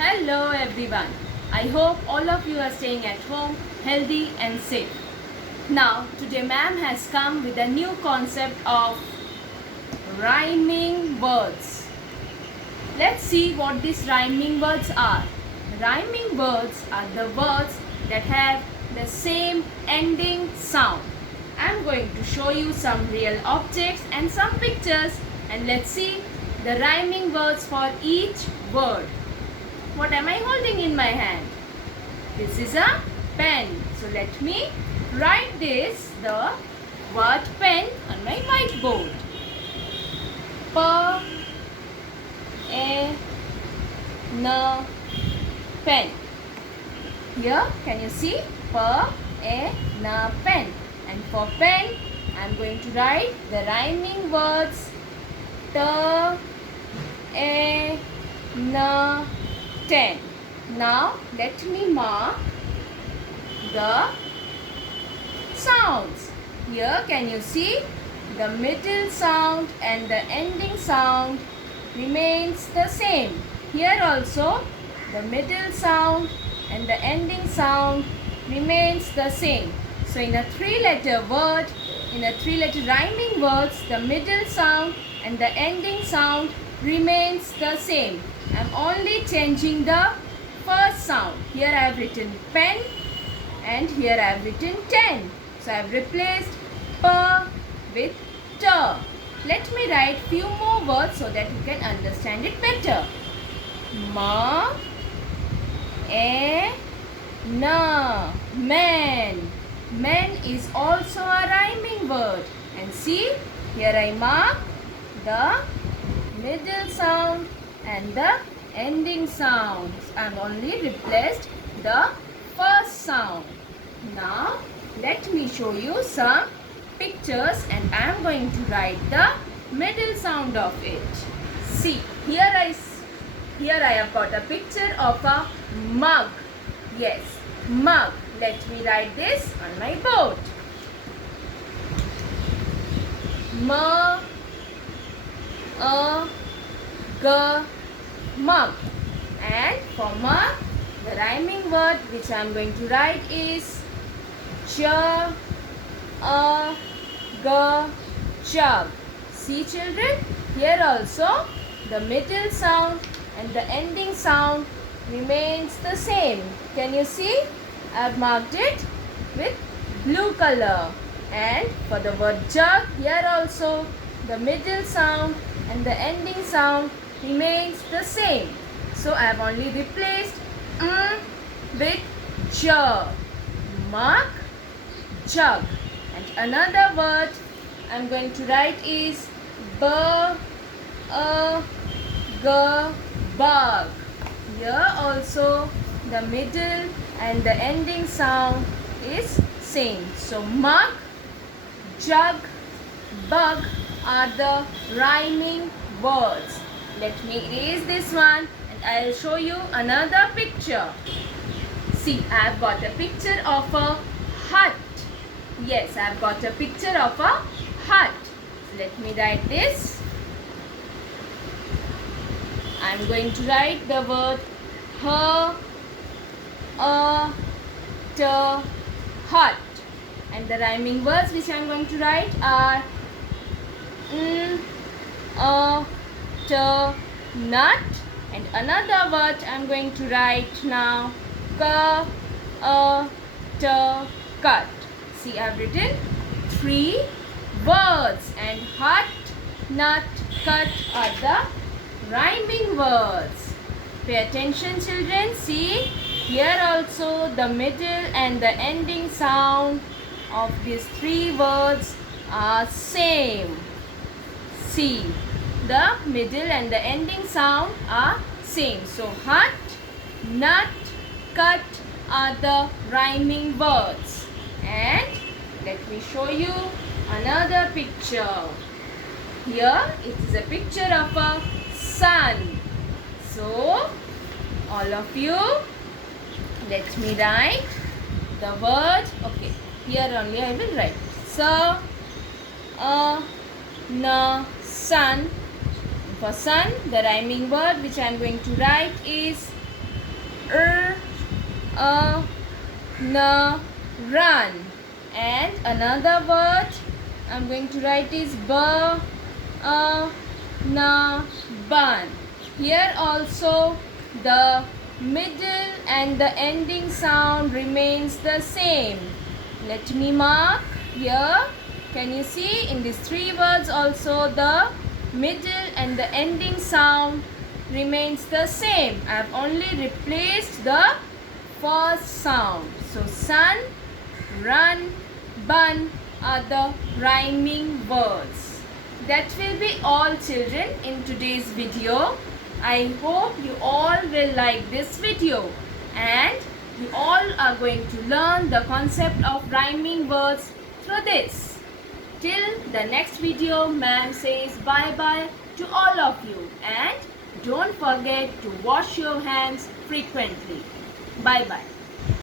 Hello everyone. I hope all of you are staying at home healthy and safe. Now today ma'am has come with a new concept of rhyming words. Let's see what these rhyming words are. Rhyming words are the words that have the same ending sound. I'm going to show you some real objects and some pictures, and let's see the rhyming words for each word. What am I holding in my hand? This is a pen. So let me write the word pen on my whiteboard. Pen. Here, can you see? Pen. And for pen, I am going to write the rhyming words ten. Now let me mark the sounds. Here can you see the middle sound and the ending sound remains the same. Here also the middle sound and the ending sound remains the same. So in a three-letter word, in a three-letter rhyming words, the middle sound and the ending sound remains the same. I am only changing the first sound. Here I have written pen and here I have written 10. So I have replaced p with t. Let me write few more words so that you can understand it better. Ma, man. Men is also a rhyming word. And see, here I mark the middle sound and the ending sounds. I have only replaced the first sound. Now let me show you some pictures and I am going to write the middle sound of it. See, here I have got a picture of a mug. Yes, mug. Let me write this on my board. Mug. And for mug, the rhyming word which I am going to write is jug. See children, here also the middle sound and the ending sound remains the same. Can you see? I have marked it with blue color. And for the word jug, here also the middle sound and the ending sound remains the same. So I have only replaced with jug. Mug, jug. And another word I am going to write is bug. Here also the middle and the ending sound is same. So mug, jug, bug are the rhyming words. Let me erase this one and I will show you another picture. See, I have got a picture of a hut. Yes, I have got a picture of a hut. Let me write this. I am going to write the word hut. And the rhyming words which I am going to write are nut. And another word I am going to write now cut. See, I have written 3 words and hut, nut, cut are the rhyming words. Pay attention children. See, here also the middle and the ending sound of these 3 words are same. See, the middle and the ending sound are same. So hut, nut, cut are the rhyming words. And let me show you another picture. Here it is a picture of a sun. So all of you, let me write the word. Okay, here only I will write sun. For sun, the rhyming word which I am going to write is run. And another word I'm going to write is bun. Here also the middle and the ending sound remains the same. Let me mark here. Can you see in these three words also the middle and the ending sound remains the same. I have only replaced the first sound. So sun, run, bun are the rhyming words. That will be all, children, in today's video. I hope you all will like this video and you all are going to learn the concept of rhyming words through this. Till the next video, ma'am says bye-bye to all of you and don't forget to wash your hands frequently. Bye-bye.